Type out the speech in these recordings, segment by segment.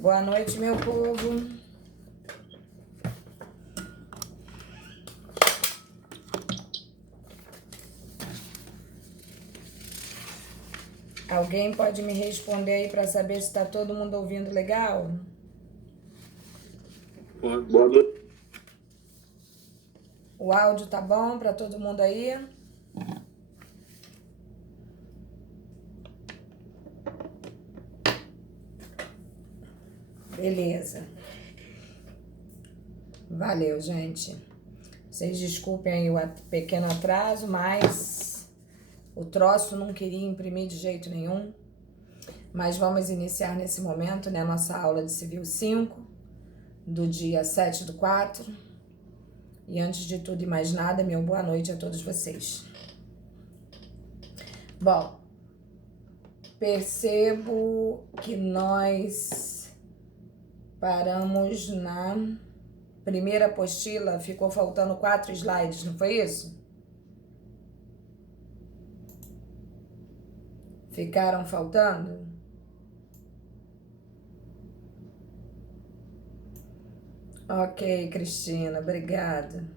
Boa noite, meu povo. Alguém pode me responder aí para saber se está todo mundo ouvindo legal? Boa noite. O áudio tá bom para todo mundo aí? Beleza. Valeu, gente. Vocês desculpem aí o pequeno atraso, mas o troço não queria imprimir de jeito nenhum. Mas vamos iniciar nesse momento, né, nossa aula de Civil 5, do dia 7/4. E antes de tudo e mais nada, meu boa noite a todos vocês. Bom, percebo que nós paramos na primeira apostila, ficou faltando 4 slides, não foi isso? Ficaram faltando? Ok, Cristina, obrigada.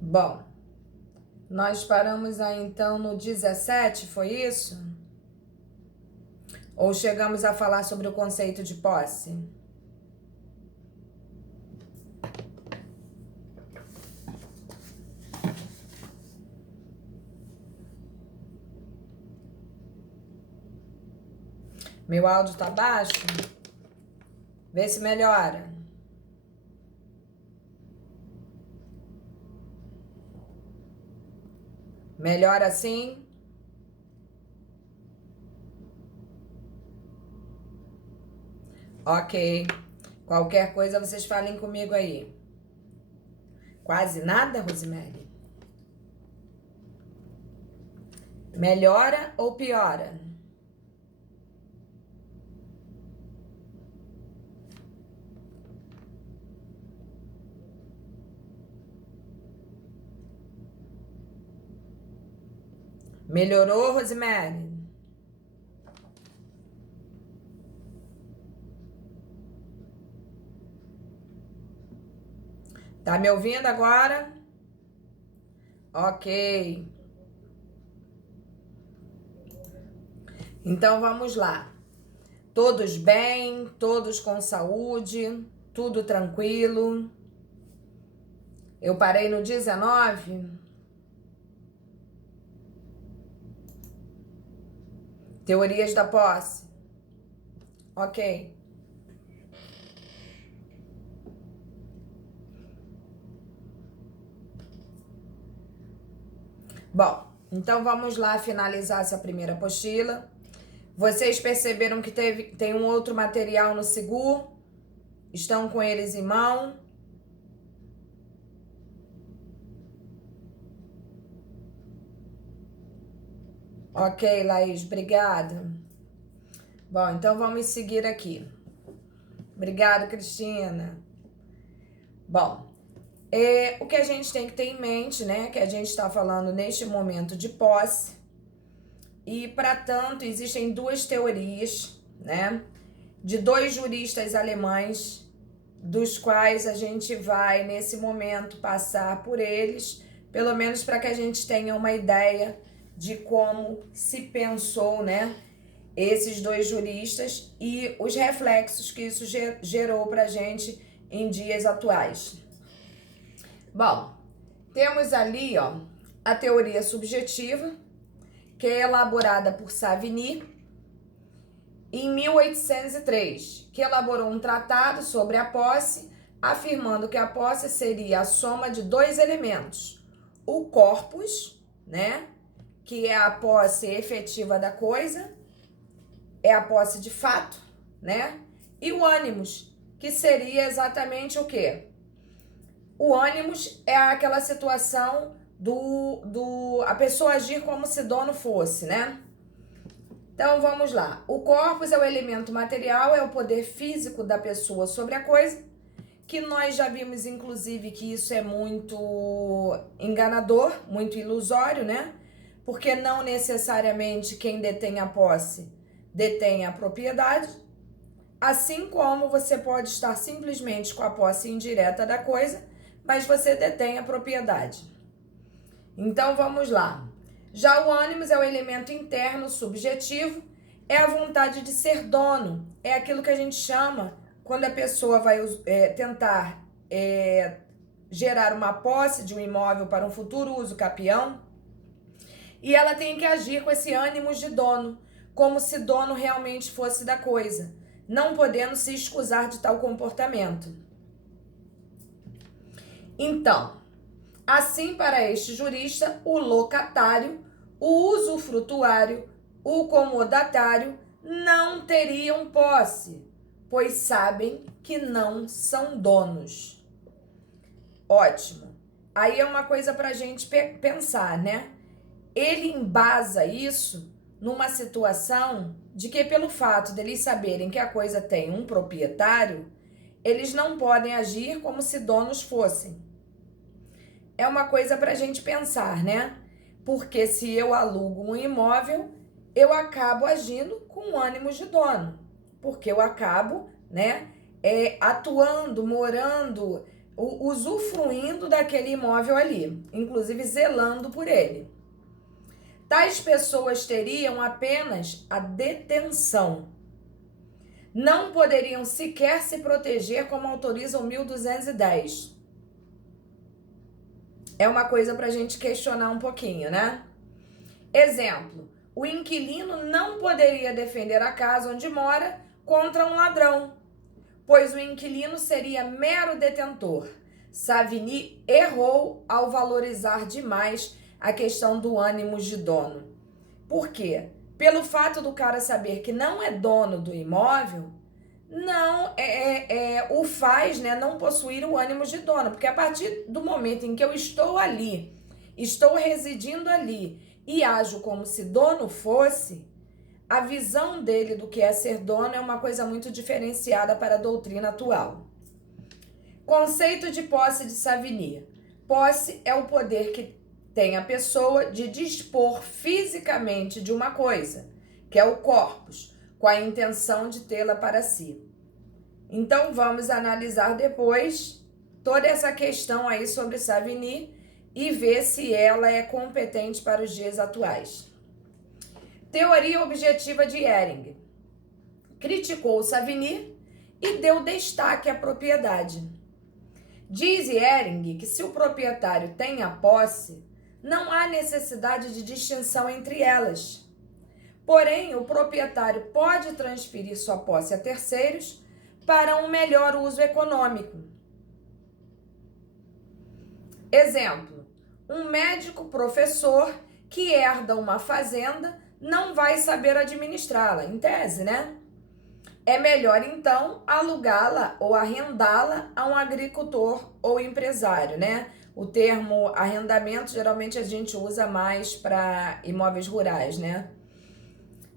Bom, nós paramos aí então no 17, foi isso? Ou chegamos a falar sobre o conceito de posse? Meu áudio tá baixo? Vê se melhora. Melhora assim? Ok. Qualquer coisa vocês falem comigo aí. Quase nada, Rosemary? Melhora ou piora? Melhorou, Rosemary? Tá me ouvindo agora? Ok. Então vamos lá. Todos bem, todos com saúde, tudo tranquilo. Eu parei no 19. Teorias da posse. Ok. Bom, então vamos lá finalizar essa primeira apostila. Vocês perceberam que tem um outro material no SIGU? Estão com eles em mão? Ok, Laís, obrigada. Bom, então vamos seguir aqui. Obrigada, Cristina. Bom, o que a gente tem que ter em mente, né, que a gente está falando neste momento de posse, e para tanto existem duas teorias, né, de dois juristas alemães, dos quais a gente vai nesse momento passar por eles, pelo menos para que a gente tenha uma ideia de como se pensou, né, esses dois juristas e os reflexos que isso gerou para a gente em dias atuais. Bom, temos ali, ó, a teoria subjetiva, que é elaborada por Savigny em 1803, que elaborou um tratado sobre a posse, afirmando que a posse seria a soma de dois elementos: o corpus, né, que é a posse efetiva da coisa, é a posse de fato, né, e o ânimos, que seria exatamente o quê? O ânimos é aquela situação a pessoa agir como se dono fosse, né? Então vamos lá. O corpus é o elemento material, é o poder físico da pessoa sobre a coisa, que nós já vimos inclusive que isso é muito enganador, muito ilusório, né? porque não necessariamente quem detém a posse detém a propriedade, assim como você pode estar simplesmente com a posse indireta da coisa, mas você detém a propriedade. Então vamos lá. Já o ânimos é o elemento interno subjetivo, é a vontade de ser dono, é aquilo que a gente chama quando a pessoa vai tentar gerar uma posse de um imóvel para um futuro uso capião, e ela tem que agir com esse ânimo de dono, como se dono realmente fosse da coisa, não podendo se escusar de tal comportamento. Então, assim, para este jurista, o locatário, o usufrutuário, o comodatário não teriam posse, pois sabem que não são donos. Ótimo. Aí é uma coisa para a gente pensar, né? Ele embasa isso numa situação de que, pelo fato deles saberem que a coisa tem um proprietário, eles não podem agir como se donos fossem. É uma coisa para a gente pensar, né? Porque se eu alugo um imóvel, eu acabo agindo com ânimos de dono. Porque eu acabo, né, atuando, morando, usufruindo daquele imóvel ali, inclusive zelando por ele. Tais pessoas teriam apenas a detenção. Não poderiam sequer se proteger como autoriza o 1210. É uma coisa para a gente questionar um pouquinho, né? Exemplo, o inquilino não poderia defender a casa onde mora contra um ladrão, pois o inquilino seria mero detentor. Savigny errou ao valorizar demais a questão do ânimos de dono. Por quê? Pelo fato do cara saber que não é dono do imóvel, não o faz, né, não possuir o ânimo de dono, porque a partir do momento em que eu estou ali, estou residindo ali e ajo como se dono fosse, a visão dele do que é ser dono é uma coisa muito diferenciada para a doutrina atual. Conceito de posse de Savigny. Posse é o poder que tem a pessoa de dispor fisicamente de uma coisa, que é o corpus, com a intenção de tê-la para si. Então vamos analisar depois toda essa questão aí sobre Savigny e ver se ela é competente para os dias atuais. Teoria objetiva de Ehring. Criticou Savigny e deu destaque à propriedade. Diz Ehring que se o proprietário tem a posse, não há necessidade de distinção entre elas. Porém, o proprietário pode transferir sua posse a terceiros para um melhor uso econômico. Exemplo, um médico professor que herda uma fazenda não vai saber administrá-la, em tese, né? É melhor, então, alugá-la ou arrendá-la a um agricultor ou empresário, né? O termo arrendamento, geralmente, a gente usa mais para imóveis rurais, né?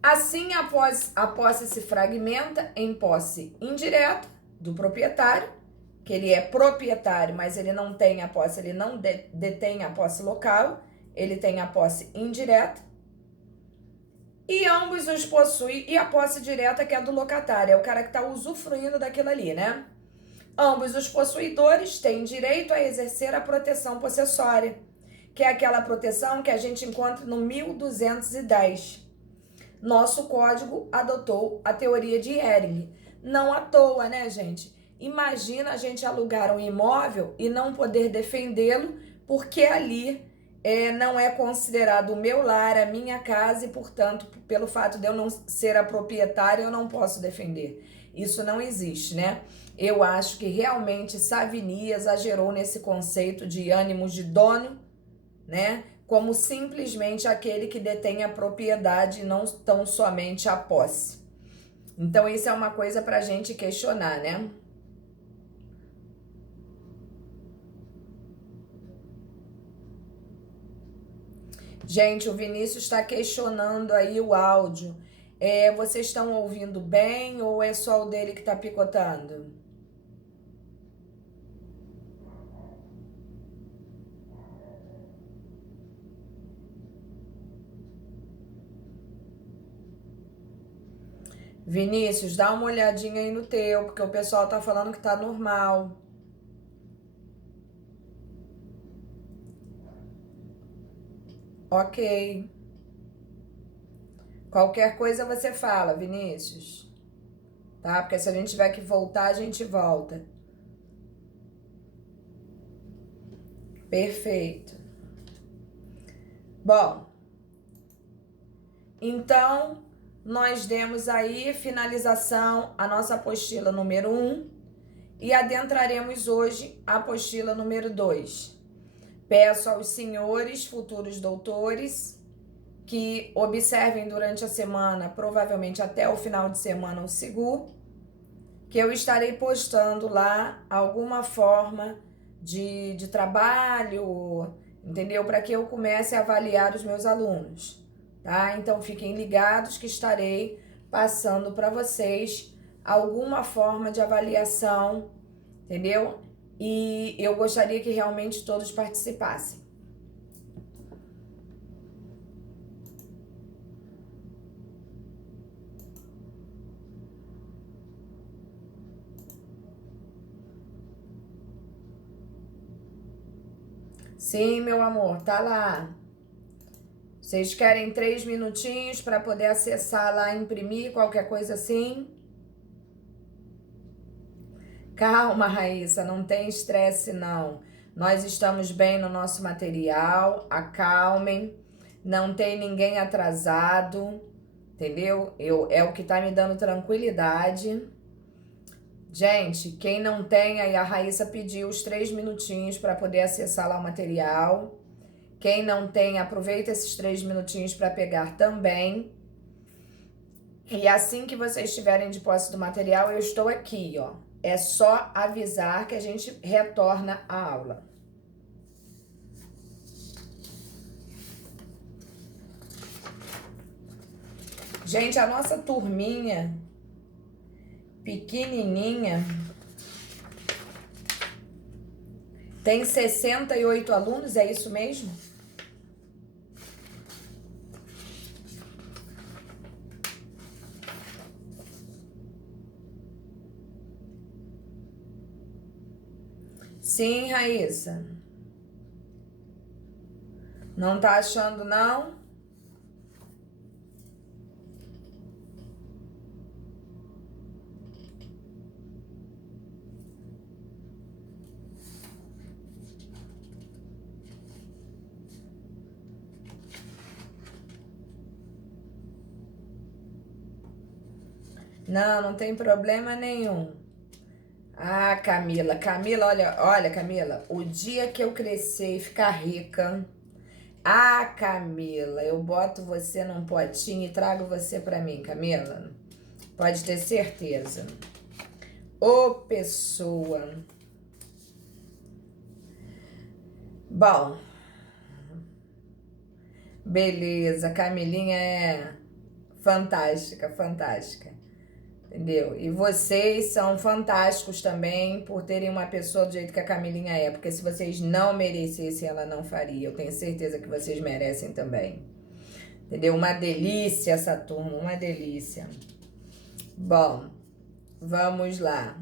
Assim, a posse se fragmenta em posse indireta do proprietário, que ele é proprietário, mas ele não tem a posse, ele não detém a posse local, ele tem a posse indireta. E ambos os possuem, e a posse direta, que é do locatário, é o cara que está usufruindo daquilo ali, né? Ambos os possuidores têm direito a exercer a proteção possessória, que é aquela proteção que a gente encontra no 1210. Nosso código adotou a teoria de Ehring. Não à toa, né, gente? Imagina a gente alugar um imóvel e não poder defendê-lo, porque ali não é considerado o meu lar, a minha casa, e, portanto, pelo fato de eu não ser a proprietária, eu não posso defender. Isso não existe, né? Eu acho que realmente Savigny exagerou nesse conceito de ânimos de dono, né? Como simplesmente aquele que detém a propriedade e não tão somente a posse. Então, isso é uma coisa para a gente questionar, né? Gente, o Vinícius está questionando aí o áudio. Vocês estão ouvindo bem ou é só o dele que está picotando? Vinícius, dá uma olhadinha aí no teu, porque o pessoal tá falando que tá normal. Ok. Qualquer coisa você fala, Vinícius. Tá? Porque se a gente tiver que voltar, a gente volta. Perfeito. Bom, então nós demos aí finalização à nossa apostila número 1 e adentraremos hoje a apostila número 2. Peço aos senhores futuros doutores que observem durante a semana, provavelmente até o final de semana, o SIGU, que eu estarei postando lá alguma forma de trabalho, entendeu? Para que eu comece a avaliar os meus alunos, tá? Então fiquem ligados que estarei passando para vocês alguma forma de avaliação, entendeu? E eu gostaria que realmente todos participassem. Sim, meu amor, tá lá. Vocês querem 3 minutinhos para poder acessar lá, imprimir, qualquer coisa assim? Calma, Raíssa, não tem estresse não. Nós estamos bem no nosso material, acalmem. Não tem ninguém atrasado, entendeu? É o que tá me dando tranquilidade. Gente, quem não tem, aí a Raíssa pediu os 3 minutinhos para poder acessar lá o material. Quem não tem, aproveita esses 3 minutinhos para pegar também. E assim que vocês estiverem de posse do material, eu estou aqui, ó. É só avisar que a gente retorna à aula. Gente, a nossa turminha pequenininha tem 68 alunos, é isso mesmo? Sim, Raíssa. Não tá achando, não? Não, não tem problema nenhum. Ah, Camila, olha, Camila, o dia que eu crescer e ficar rica, ah, Camila, eu boto você num potinho e trago você pra mim, Camila. Pode ter certeza. Ô, pessoa. Bom, beleza, Camilinha é fantástica, fantástica. Entendeu? E vocês são fantásticos também por terem uma pessoa do jeito que a Camilinha é. Porque se vocês não merecessem, ela não faria. Eu tenho certeza que vocês merecem também. Entendeu? Uma delícia essa turma, uma delícia. Bom, vamos lá.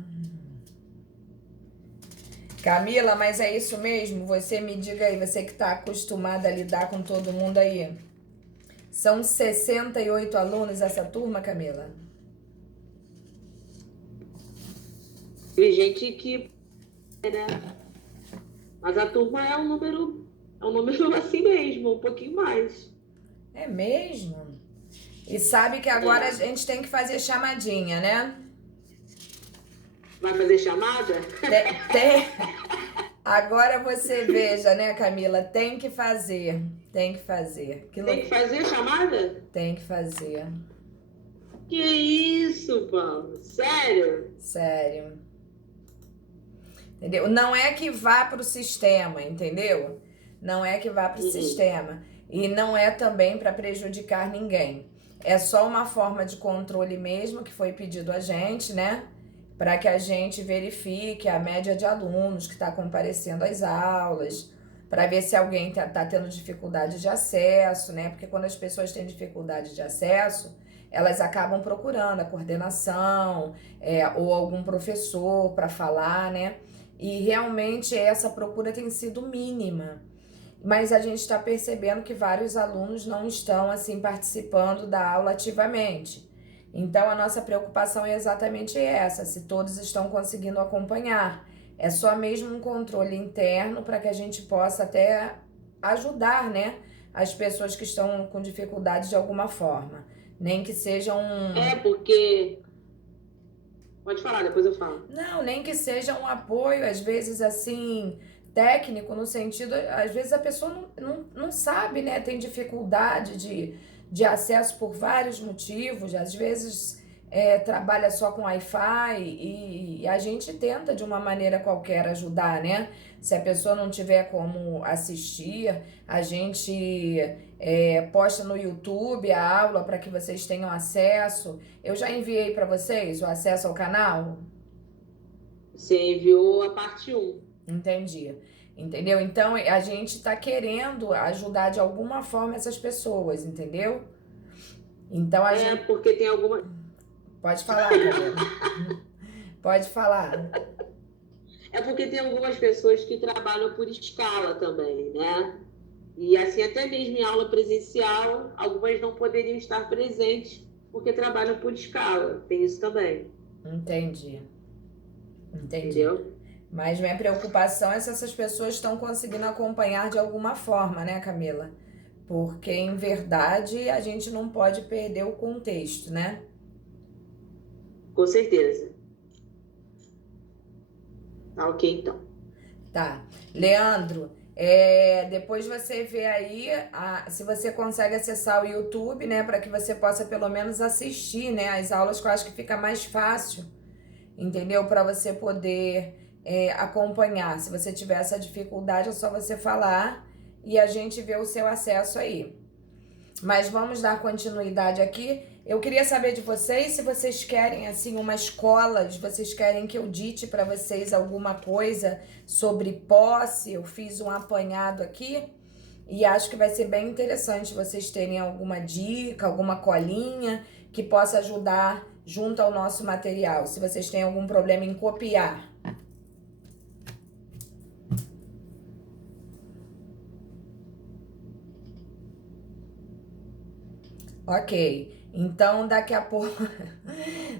Camila, mas é isso mesmo? Você me diga aí, você que está acostumada a lidar com todo mundo aí. São 68 alunos essa turma, Camila? Tem gente que, né? Mas a turma é um número assim mesmo, um pouquinho mais. É mesmo? E sabe que agora a É. gente tem que fazer chamadinha, né? Vai fazer chamada? Tem. Agora você veja, né, Camila? Tem que fazer. Tem que fazer. Tem que fazer chamada? Tem que fazer. Que isso, Paulo? Sério? Sério. Entendeu? Não é que vá para o sistema, entendeu? Não é que vá para o sistema. E não é também para prejudicar ninguém. É só uma forma de controle mesmo que foi pedido a gente, né? Para que a gente verifique a média de alunos que está comparecendo às aulas, para ver se alguém está tendo dificuldade de acesso, né? Porque quando as pessoas têm dificuldade de acesso, elas acabam procurando a coordenação, ou algum professor para falar, né? E realmente essa procura tem sido mínima. Mas a gente está percebendo que vários alunos não estão assim participando da aula ativamente. Então a nossa preocupação é exatamente essa, se todos estão conseguindo acompanhar. É só mesmo um controle interno para que a gente possa até ajudar, né, as pessoas que estão com dificuldade de alguma forma. Nem que seja um. Porque. Pode falar, depois eu falo. Não, nem que seja um apoio, às vezes assim, técnico, no sentido, às vezes a pessoa não sabe, né? Tem dificuldade de acesso por vários motivos, às vezes trabalha só com Wi-Fi e a gente tenta de uma maneira qualquer ajudar, né? Se a pessoa não tiver como assistir, a gente posta no YouTube a aula para que vocês tenham acesso. Eu já enviei para vocês o acesso ao canal? Você enviou a parte 1. Entendi. Entendeu? Então a gente tá querendo ajudar de alguma forma essas pessoas, entendeu? Então a gente. Porque tem alguma. Pode falar, Camila. Pode falar. É porque tem algumas pessoas que trabalham por escala também, né? E assim, até mesmo em aula presencial, algumas não poderiam estar presentes porque trabalham por escala. Tem isso também. Entendi. Entendeu? Mas minha preocupação é se essas pessoas estão conseguindo acompanhar de alguma forma, né, Camila? Porque, em verdade, a gente não pode perder o contexto, né? Com certeza. Tá ok, então. Tá. Leandro, depois você vê aí se você consegue acessar o YouTube, né, para que você possa pelo menos assistir, né, as aulas, que eu acho que fica mais fácil, entendeu? Para você poder acompanhar. Se você tiver essa dificuldade, é só você falar e a gente vê o seu acesso aí. Mas vamos dar continuidade aqui. Eu queria saber de vocês se vocês querem assim uma escola, se vocês querem que eu dite para vocês alguma coisa sobre posse. Eu fiz um apanhado aqui e acho que vai ser bem interessante vocês terem alguma dica, alguma colinha que possa ajudar junto ao nosso material. Se vocês têm algum problema em copiar. Ok, então daqui a pouco,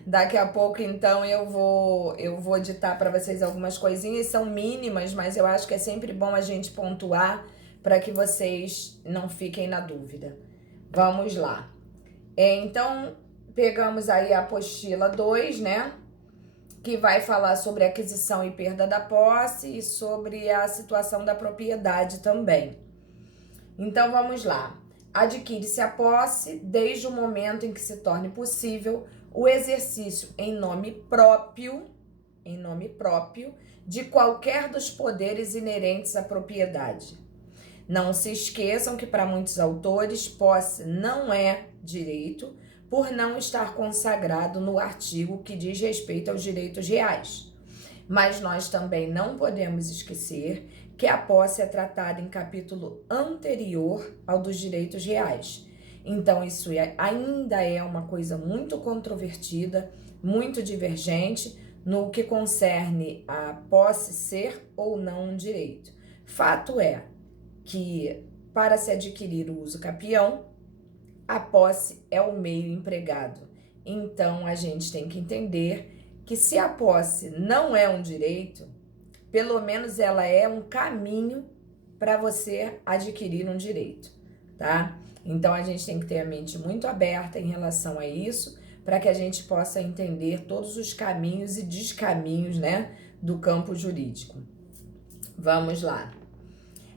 daqui a pouco então eu vou ditar para vocês algumas coisinhas, são mínimas, mas eu acho que é sempre bom a gente pontuar para que vocês não fiquem na dúvida. Vamos lá. Então, pegamos aí a apostila 2, né? Que vai falar sobre aquisição e perda da posse e sobre a situação da propriedade também. Então, vamos lá. Adquire-se a posse desde o momento em que se torne possível o exercício em nome próprio, de qualquer dos poderes inerentes à propriedade. Não se esqueçam que para muitos autores, posse não é direito, por não estar consagrado no artigo que diz respeito aos direitos reais. Mas nós também não podemos esquecer que a posse é tratada em capítulo anterior ao dos direitos reais. Então, isso ainda é uma coisa muito controvertida, muito divergente no que concerne a posse ser ou não um direito. Fato é que, para se adquirir o uso capião, a posse é o meio empregado. Então, a gente tem que entender que se a posse não é um direito, pelo menos ela é um caminho para você adquirir um direito, tá? Então, a gente tem que ter a mente muito aberta em relação a isso, para que a gente possa entender todos os caminhos e descaminhos, né, do campo jurídico. Vamos lá.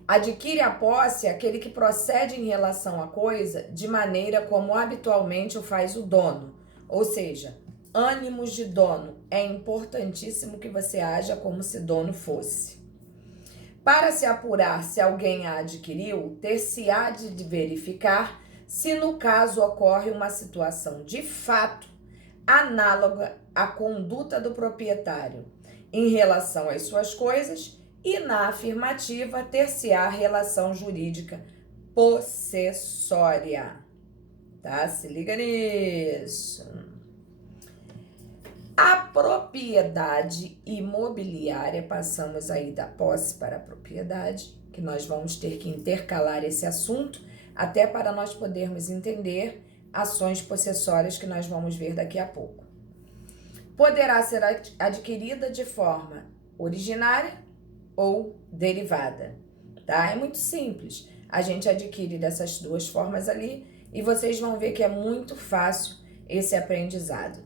Adquire a posse aquele que procede em relação à coisa de maneira como habitualmente o faz o dono, ou seja, ânimos de dono. É importantíssimo que você haja como se dono fosse. Para se apurar se alguém a adquiriu, ter-se-á de verificar se no caso ocorre uma situação de fato análoga à conduta do proprietário em relação às suas coisas e, na afirmativa, ter-se-á relação jurídica possessória, tá? Se liga nisso. A propriedade imobiliária, passamos aí da posse para a propriedade, que nós vamos ter que intercalar esse assunto, até para nós podermos entender ações possessórias que nós vamos ver daqui a pouco. Poderá ser adquirida de forma originária ou derivada, tá? É muito simples. A gente adquire dessas duas formas ali e vocês vão ver que é muito fácil esse aprendizado.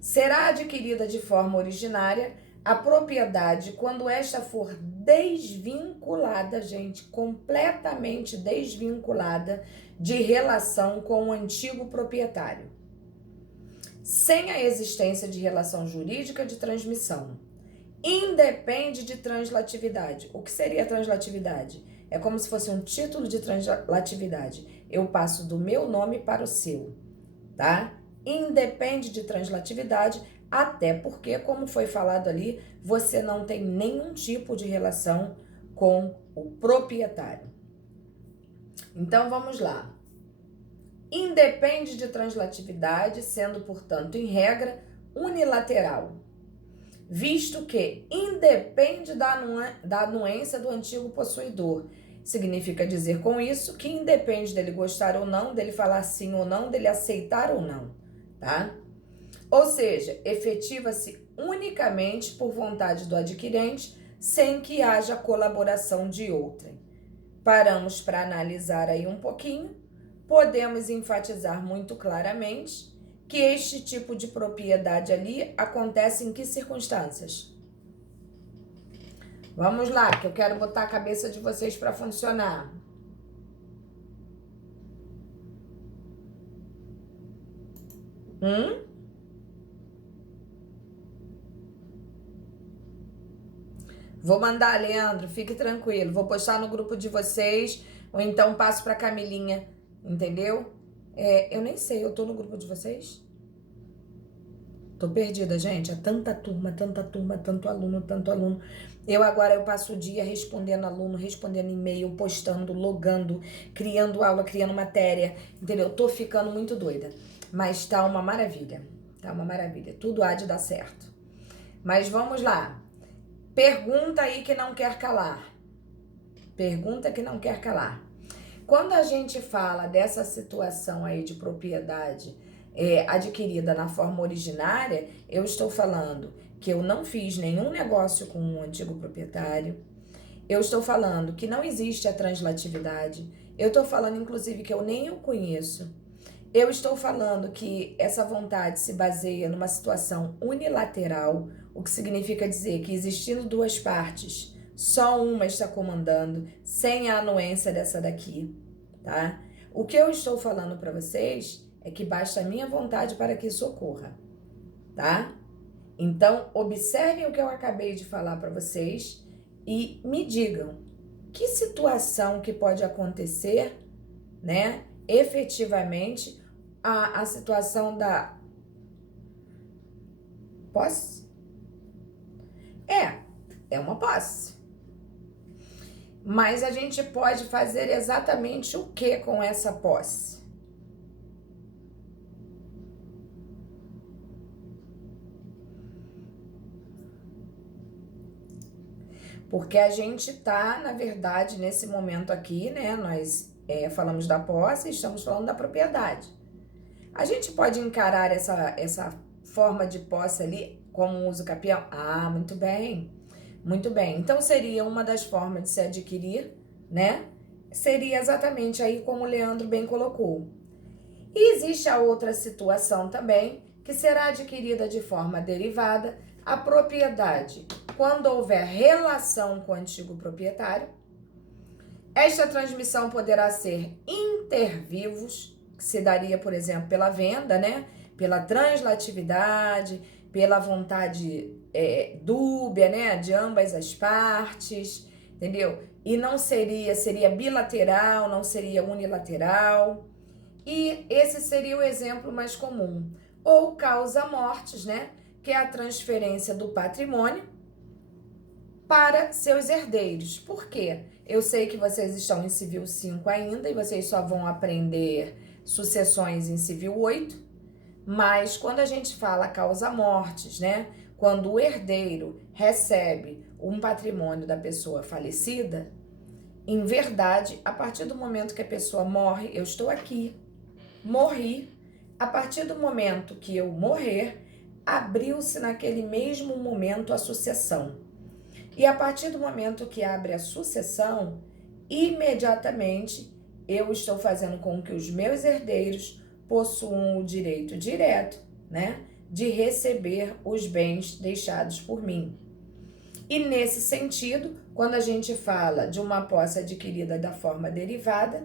Será adquirida de forma originária a propriedade quando esta for desvinculada, gente, completamente desvinculada de relação com o antigo proprietário, sem a existência de relação jurídica de transmissão. Independe de translatividade. O que seria translatividade? É como se fosse um título de translatividade. Eu passo do meu nome para o seu, tá? Independe de translatividade, até porque, como foi falado ali, você não tem nenhum tipo de relação com o proprietário. Então, vamos lá. Independe de translatividade, sendo, portanto, em regra, unilateral, visto que independe da anuência do antigo possuidor. Significa dizer com isso que independe dele gostar ou não, dele falar sim ou não, dele aceitar ou não, tá? Ou seja, efetiva-se unicamente por vontade do adquirente, sem que haja colaboração de outrem. Paramos para analisar aí um pouquinho, podemos enfatizar muito claramente que este tipo de propriedade ali acontece em que circunstâncias? Vamos lá, que eu quero botar a cabeça de vocês para funcionar. Vou mandar, Leandro, fique tranquilo. Vou postar no grupo de vocês, ou então passo para Camilinha, entendeu? Eu nem sei, eu tô no grupo de vocês? Tô perdida, gente. É tanta turma, tanto aluno. Eu passo o dia respondendo aluno, respondendo e-mail, postando, logando, criando aula, criando matéria, entendeu? Tô ficando muito doida. Mas tá uma maravilha. Tá uma maravilha. Tudo há de dar certo. Mas vamos lá. Pergunta aí que não quer calar. Pergunta que não quer calar. Quando a gente fala dessa situação aí de propriedade adquirida na forma originária, eu estou falando que eu não fiz nenhum negócio com o antigo proprietário. Eu estou falando que não existe a translatividade. Eu estou falando, inclusive, que eu nem o conheço. Eu estou falando que essa vontade se baseia numa situação unilateral, o que significa dizer que existindo duas partes, só uma está comandando, sem a anuência dessa daqui, tá? O que eu estou falando para vocês é que basta a minha vontade para que isso ocorra, tá? Então, observem o que eu acabei de falar para vocês e me digam que situação que pode acontecer, né, efetivamente, a situação da posse? É uma posse. Mas a gente pode fazer exatamente o que com essa posse? Porque a gente tá, na verdade, nesse momento aqui, né, nós falamos da posse e estamos falando da propriedade. A gente pode encarar essa forma de posse ali como um uso capião? Ah, muito bem, muito bem. Então, seria uma das formas de se adquirir, né? Seria exatamente aí como o Leandro bem colocou. E existe a outra situação também, que será adquirida de forma derivada, a propriedade, quando houver relação com o antigo proprietário. Esta transmissão poderá ser intervivos, que se daria, por exemplo, pela venda, né? Pela translatividade, pela vontade dúbia, né? De ambas as partes, entendeu? E não seria bilateral, não seria unilateral. E esse seria o exemplo mais comum. Ou causa-mortes, né? Que é a transferência do patrimônio para seus herdeiros. Por quê? Eu sei que vocês estão em Civil 5 ainda e vocês só vão aprender sucessões em civil 8, mas quando a gente fala causa-mortes, né? Quando o herdeiro recebe um patrimônio da pessoa falecida, em verdade, a partir do momento que a pessoa morre, eu estou aqui, morri, a partir do momento que eu morrer, abriu-se naquele mesmo momento a sucessão. E a partir do momento que abre a sucessão, imediatamente eu estou fazendo com que os meus herdeiros possuam o direito direto, né, de receber os bens deixados por mim. E nesse sentido, quando a gente fala de uma posse adquirida da forma derivada,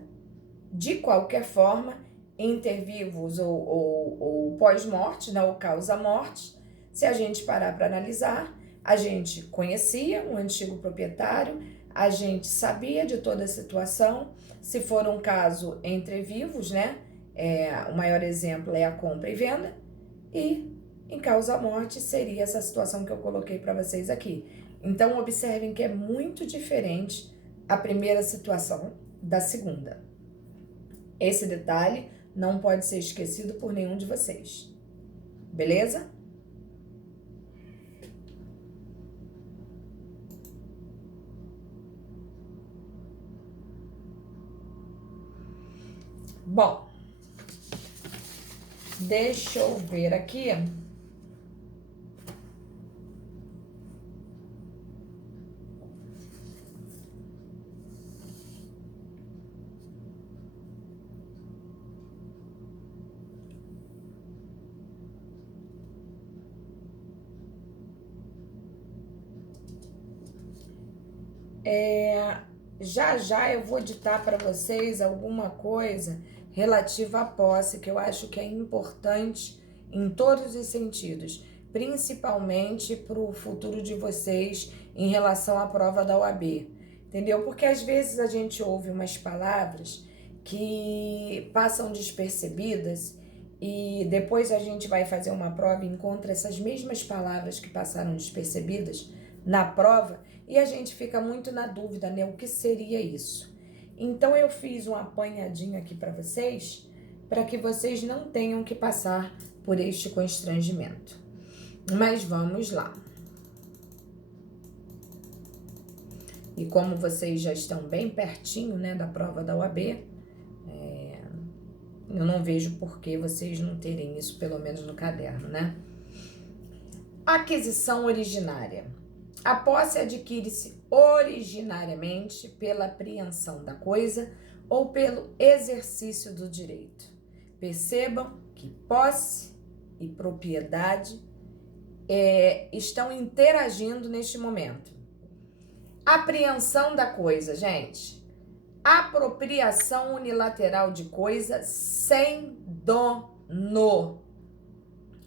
de qualquer forma, intervivos ou pós-morte, né, ou causa-morte, se a gente parar para analisar, a gente conhecia o antigo proprietário, a gente sabia de toda a situação. Se for um caso entre vivos, né, o maior exemplo é a compra e venda, e em causa-morte seria essa situação que eu coloquei para vocês aqui. Então, observem que é muito diferente a primeira situação da segunda. Esse detalhe não pode ser esquecido por nenhum de vocês. Beleza? Bom, deixa eu ver aqui. Já eu vou ditar para vocês alguma coisa relativa à posse, que eu acho que é importante em todos os sentidos, principalmente para o futuro de vocês em relação à prova da OAB, entendeu? Porque às vezes a gente ouve umas palavras que passam despercebidas e depois a gente vai fazer uma prova e encontra essas mesmas palavras que passaram despercebidas na prova, e a gente fica muito na dúvida, né? O que seria isso? Então, eu fiz um apanhadinho aqui para vocês, para que vocês não tenham que passar por este constrangimento. Mas vamos lá. E como vocês já estão bem pertinho, né, da prova da OAB, eu não vejo por que vocês não terem isso, pelo menos no caderno, né? Aquisição originária. A posse adquire-se originariamente pela apreensão da coisa ou pelo exercício do direito. Percebam que posse e propriedade estão interagindo neste momento. Apreensão da coisa, gente. Apropriação unilateral de coisa sem dono.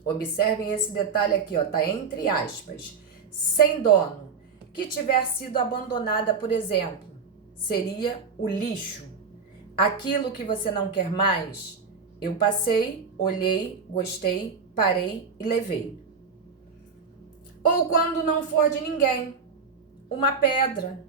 Observem esse detalhe aqui, ó, tá entre aspas. Sem dono, que tiver sido abandonada, por exemplo, seria o lixo. Aquilo que você não quer mais, eu passei, olhei, gostei, parei e levei. Ou quando não for de ninguém, uma pedra,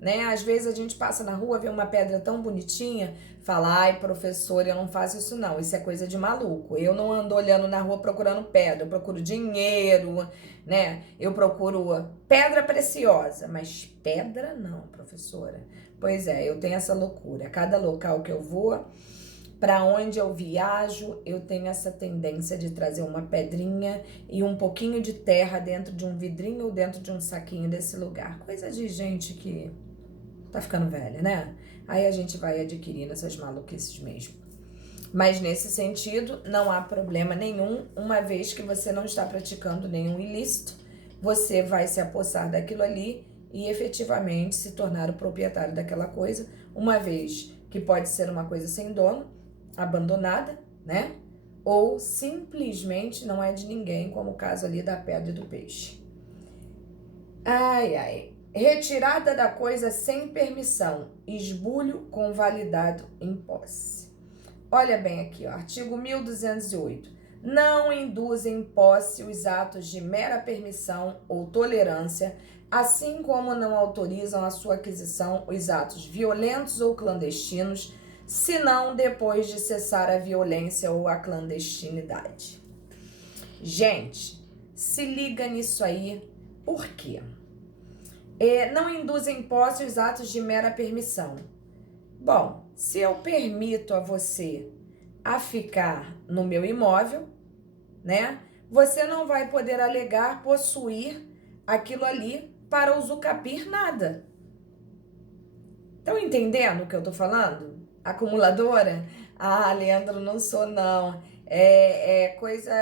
né? Às vezes a gente passa na rua, vê uma pedra tão bonitinha, fala, ai, professor, eu não faço isso não, isso é coisa de maluco. Eu não ando olhando na rua procurando pedra, eu procuro dinheiro, né? Eu procuro pedra preciosa, mas pedra não, professora. Pois é, eu tenho essa loucura. Cada local que eu vou, para onde eu viajo, eu tenho essa tendência de trazer uma pedrinha e um pouquinho de terra dentro de um vidrinho ou dentro de um saquinho desse lugar. Coisa de gente que tá ficando velha, né? Aí a gente vai adquirindo essas maluquices mesmo. Mas nesse sentido, não há problema nenhum, uma vez que você não está praticando nenhum ilícito, você vai se apossar daquilo ali e efetivamente se tornar o proprietário daquela coisa, uma vez que pode ser uma coisa sem dono, abandonada, né? Ou simplesmente não é de ninguém, como o caso ali da pedra e do peixe. Ai, ai. Retirada da coisa sem permissão, esbulho convalidado em posse. Olha bem aqui, ó, artigo 1208. Não induzem em posse os atos de mera permissão ou tolerância, assim como não autorizam a sua aquisição os atos violentos ou clandestinos, senão depois de cessar a violência ou a clandestinidade. Gente, se liga nisso aí, por quê? Não induzem posse os atos de mera permissão. Bom, se eu permito a você a ficar no meu imóvel, né? Você não vai poder alegar possuir aquilo ali para usucapir nada. Estão entendendo o que eu tô falando? Acumuladora? Ah, Leandro, não sou não. É coisa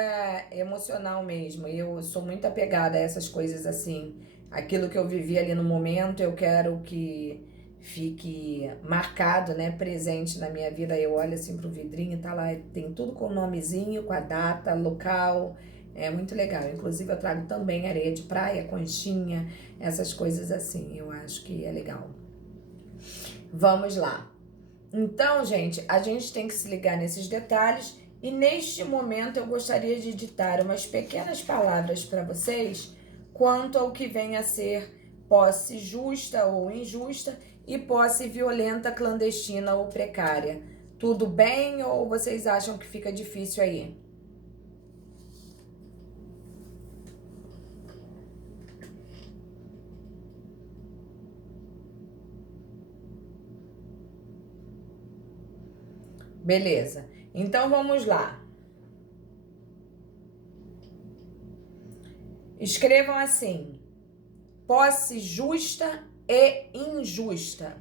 emocional mesmo. Eu sou muito apegada a essas coisas assim. Aquilo que eu vivi ali no momento, eu quero que fique marcado, né, presente na minha vida. Eu olho assim pro vidrinho, tá lá, tem tudo com o nomezinho, com a data, local. É muito legal. Inclusive eu trago também areia de praia, conchinha, essas coisas assim. Eu acho que é legal. Vamos lá. Então, gente, a gente tem que se ligar nesses detalhes e neste momento eu gostaria de ditar umas pequenas palavras para vocês quanto ao que vem a ser posse justa ou injusta e posse violenta, clandestina ou precária. Tudo bem ou vocês acham que fica difícil aí? Beleza. Então vamos lá. Escrevam assim: posse justa e injusta.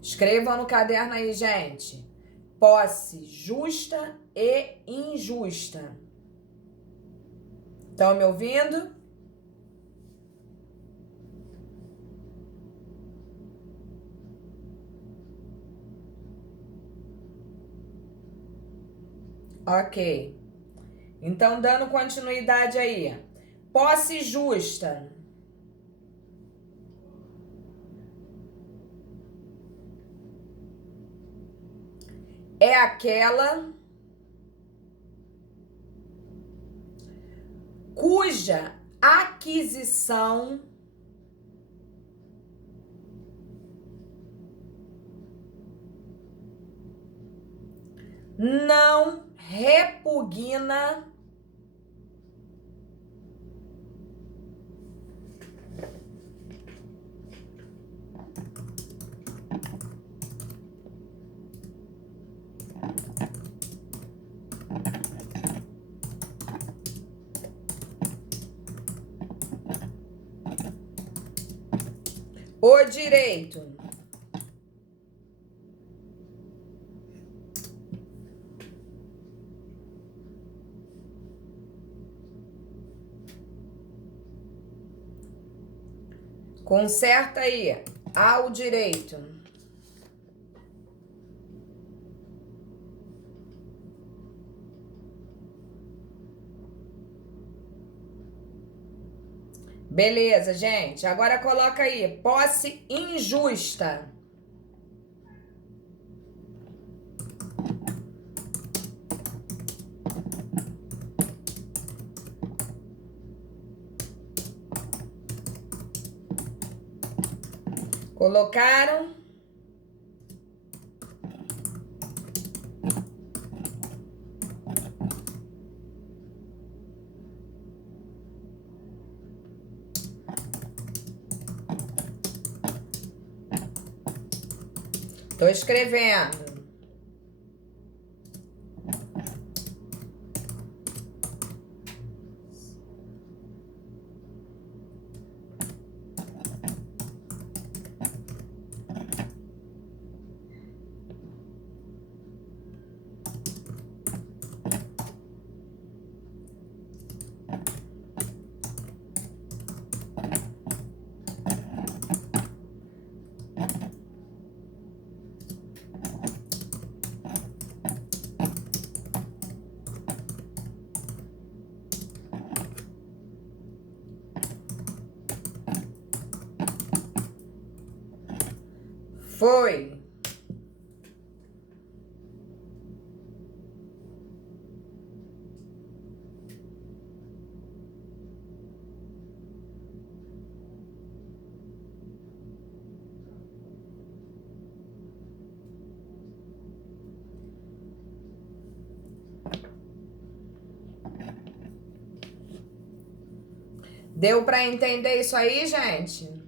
Escrevam no caderno aí, gente. Posse justa e injusta. Estão me ouvindo? Ok. Então, dando continuidade aí. Posse justa é aquela cuja aquisição não repugna o direito conserta aí, ao direito beleza, gente. Agora coloca aí, posse injusta. Colocaram? Tô escrevendo. Foi. Deu para entender isso aí, gente?